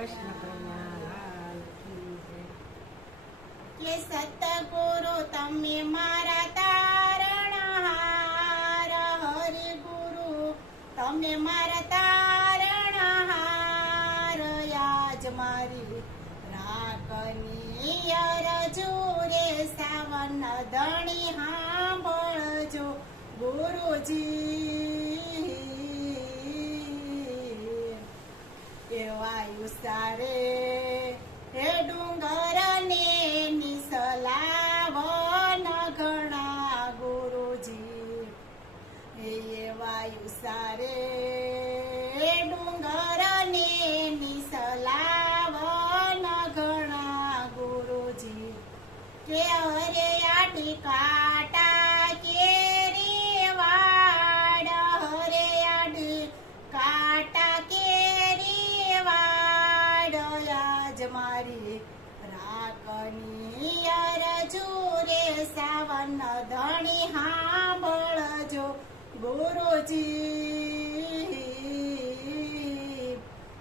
કૃષ્ણ કનૈયા લાલ કી જય. કે સતગુરુ તમે મારા તારણહાર, હરિ ગુરુ તમે મારા તારણહાર. યાજ મારી રાખની અરજુ રે સાવન ધણી સાંભળજો ગુરુજી. એવા યુસારે હે ડુંગર ને નિસલાવન ઘણા ગુરુજી. એવા યુસારે ડુંગર ને નિસલાવન ઘણા ગુરુજી. કે અરે આટી કાટા કેરી વાડ, હરે આડી કાટા કેરી વાડ. યાજ મારી રાખની અરજુ રે સાવન ધણી સાંભળજો ગુરુજી.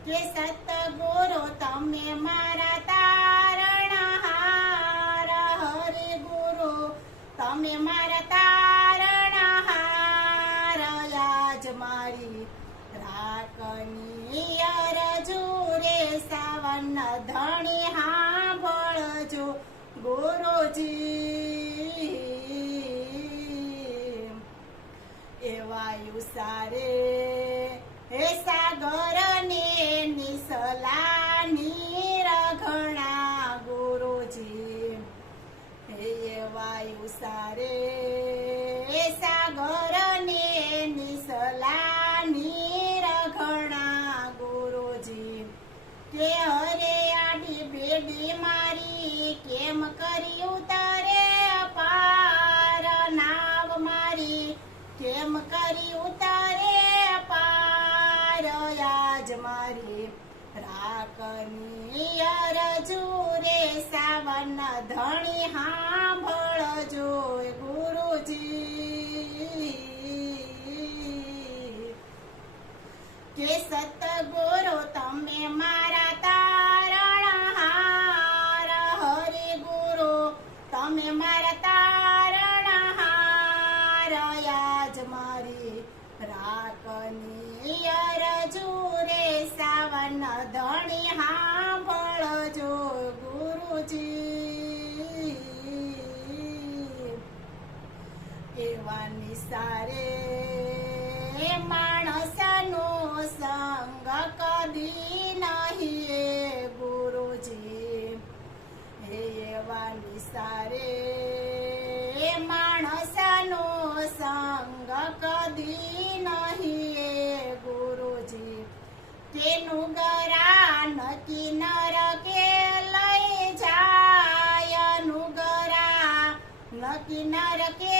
કે સતગુરુ તમે મારા તારણહાર, હરિ ગુરુ તમે મારા તારણહાર. યાજ મારી રાખની અરજુ રે સાવન ધણી સાંભળજો ગુરુજી. એવા યુસારે હે સાગર ને નિસલાની રઘણા ગુરુજી. એવા યુસારે સાગર ને નિસલાની રઘણા ગુરુજી. કે હરે આડી બેડી મારી કેમ કરી ઉતારે પાર, નાવ મારી કેમ કરી ઉતારે પાર. યાજ મારી રાખની અરજુ રે સાવન ધણી સાંભળજો ગુરુજી. કે સતગુરુ તમે મારા તારણહાર, હરિ ગુરુ તમે મારા તારણહાર. યાજ મારી રાખની અરજુ રે સાવન ધણી સાંભળજો ગુરુજી. એવા નિસારે માણસનો સંગ કદી નહીં ગુરુજી. એવા નિસારે માણસનો સંગ કદી નહીં ગુરુજી. તેનું ગરા નકી નરકે લઈ જાય, નુગરા નકી નરકે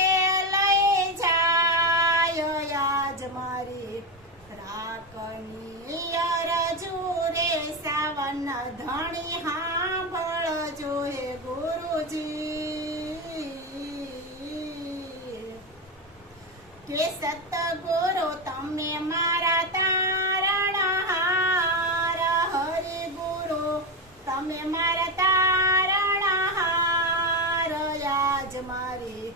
લઈ જાય. યાજ મારી રાખની અરજુ રે સાવન ધણી સાંભળજો હે ગુરુજી. કે સતગુરુ તમે મારા તારણહાર, હરિ ગુરુ તમે મારા તારણહાર. યાજ મારી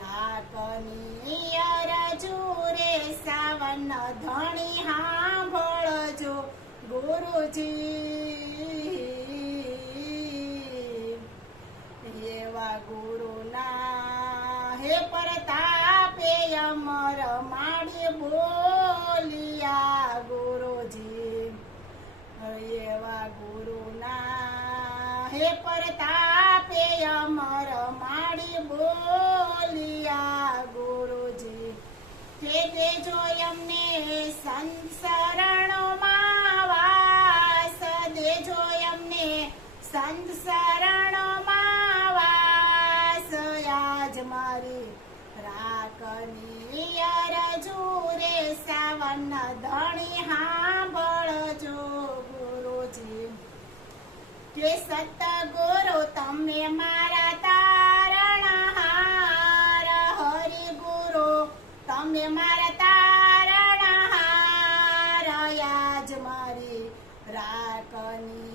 રાખની અરજુ રે સાવન ધણી સાંભળજો ગુરુજી. એવા ગુરુના હે પ્રતાપે અમર માડી બોલિયા ગુરુજી. એવા ગુરુના હે પ્રતાપે અમર માડી બોલિયા ગુરુજી. કે દેજો એમને સંસરણોમાં વાસ, દેજો એમને સંસરણોમાં વાસ. યાજ મારી રાખની અરજુ રે સાવન ધણી સાંભળજો ગુરુજી. કે સતગુરુ તમે મારા તારણહાર, હરિ ગુરુ તમે મારા તારણહાર. યાજ મારી રાખની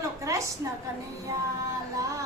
બોલો કૃષ્ણ કનૈયા લાલ